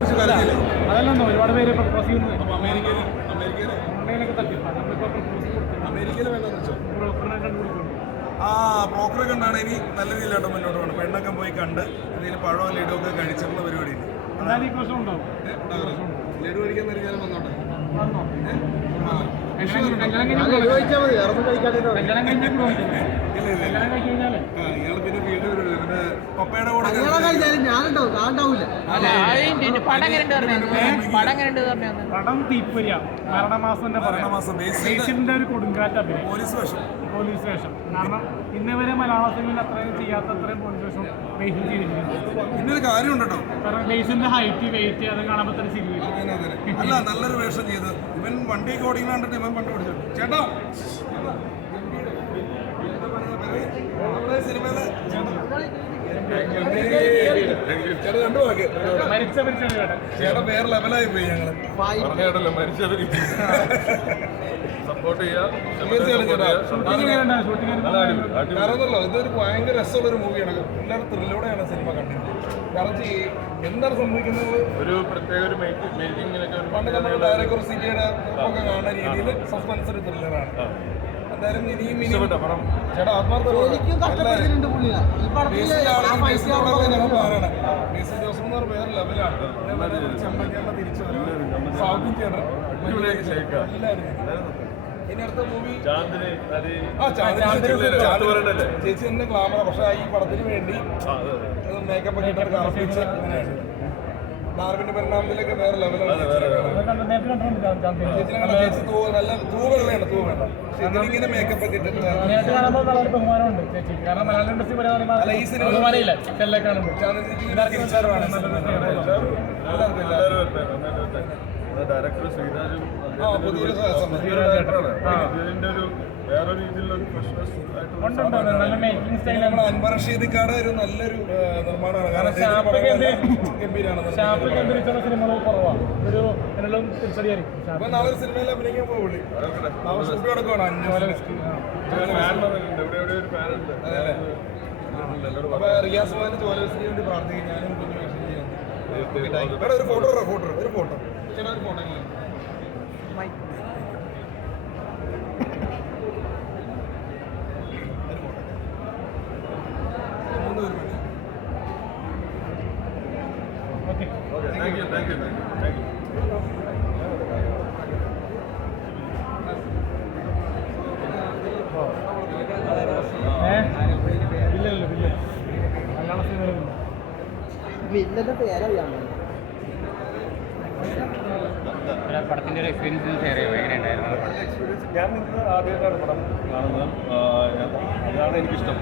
അതല്ലെന്നോ ഒരുപാട് പേര് പ്രപ്പോസ് ചെയ്യുന്നത് അമേരിക്കയിലൊക്കെ തട്ടിപ്പാണ് നമ്മളിപ്പോൾ പ്രപ്പോസ് കൊടുക്കുന്നത് അമേരിക്കയിൽ വേണ്ടെന്ന് വെച്ചോ ബ്രോക്കറിനെ കണ്ടുപിടിക്കുന്നു. ആ ബ്രോക്കറെ കണ്ടാണ് ഇനി നല്ല രീതിയിലായിട്ട് മുന്നോട്ട് പോകണം. പെണ്ണൊക്കെ പോയി കണ്ട് എന്തെങ്കിലും പഴമോ ലഡുവോ ഒക്കെ കഴിച്ചിട്ടുള്ള പരിപാടിയില്ല. എന്നാലും ഈ പ്രശ്നം ഉണ്ടാവും. ലഡു കഴിക്കാൻ നേരം വന്നോട്ടെ. വന്നോ? ഇയാള് പിന്നെ വീണ്ടും പിന്നെ പപ്പയുടെ കൂടെ പടം തീപ്പൊരിയ മരണമാസത്തിന്റെ ഒരു കൊടുങ്കാറ്റ് അഭിനയം പോലീസ് വേഷം. കാരണം ഇന്നവരെ മലയാള സിനിമയിൽ അത്രയും ചെയ്യാത്ത അത്രയും പോലീസ് വേഷം ബേസിൽ ചെയ്തിരിക്കുന്നു. പിന്നൊരു കാര്യം ഉണ്ട് കേട്ടോ, കാരണം ബേസിന്റെ ഹൈറ്റ് വെയിറ്റ് അത് കാണുമ്പോൾ തന്നെ ശരി അല്ല നല്ലൊരു വേഷം ചെയ്ത് ഇവൻ വണ്ടിയൊക്കെ ഓടിക്കുന്ന കണ്ടിട്ട് ഇവൻ പണ്ട് ഓടിച്ചു. ചേട്ടാ സിനിമയിലെ ചേട്ടാ രണ്ടു വാക്ക് ചേട്ടാ വേറെ ലെവലായി പോയി. ഞങ്ങള് സപ്പോർട്ട് കാരണമല്ലോ ഇതൊരു ഭയങ്കര രസമുള്ള ഒരു മൂവിയാണ്. എല്ലാവരും ത്രില്ലോടെയാണ് സിനിമ കണ്ടിരുന്നത്. കാരണം എന്താണ് സംഭവിക്കുന്നത് ഒരു പ്രത്യേക ഒരു പണ്ട് നമ്മൾ ഡയറക്ടർ സിറ്റിയുടെ ഒക്കെ കാണുന്ന രീതിയിൽ സസ്പെൻസ് ഒരു ത്രില്ലറാണ്. എന്തായാലും ഇനിയും ചേട്ടാ ആത്മാർത്ഥമാണ്. ബേസിൽ ജോസഫ് എന്ന് പറഞ്ഞ വേറെ ലെവലാണ്. ചെമ്പക്കേണ്ട തിരിച്ചു വരും സൗത്ത് തിയേറ്റർ ഇനി അടുത്ത മൂവി ചേച്ചി തന്നെ ഗ്ലാമറ. പക്ഷെ ഈ പടത്തിന് വേണ്ടി മേക്കപ്പ് ഒക്കെ ഇട്ടിട്ട് കറപ്പിച്ച് അങ്ങനെയാണ്. നാർവിന്റെ പരിണാമത്തിലൊക്കെ വേറെ ലെവലാണ്. ചേച്ചി നല്ല തൂവെള്ളയാണ് തൂവേണ്ട. പക്ഷെ ഇതിലിങ്ങനെ മേക്കപ്പ് ഒക്കെ ഇട്ടിട്ട് അല്ല ഈ സിനിമ ഡയറക്ടർ ശ്രീരാജും പുതിയൊരു ഇതിന്റെ ഒരു വേറെ രീതിയിലുള്ള അൻവർ റഷീദിക്കാട് ഒരു നല്ലൊരു നിർമ്മാണമാണ്. കാരണം ഇപ്പൊ നാളെ ഒരു സിനിമയിൽ അഭിനയിക്കാൻ പോകുള്ളി. നാളെ ഷൂട്ട് കിടക്കുവാണ്. അപ്പൊ റിയാസ് മോഹന്റെ ജോലസിന് വേണ്ടി പ്രാർത്ഥിക്കും. ഞാനും കുഞ്ഞു വേഷം ചെയ്യാൻ ഒരു ഫോട്ടോ ഒരു ഫോട്ടോ ചേട്ടാ ഒരു ഫോട്ടോ പടത്തിന്റെ ഒരു എക്സ്പീരിയൻസ് ഷെയർ ചെയ്യുമോ? എങ്ങനെയുണ്ടായിരുന്നു? ഞാൻ നിന്ന് ആദ്യമായിട്ടാണ് പടം കാണുന്നത്. അതാണ് എനിക്കിഷ്ടം.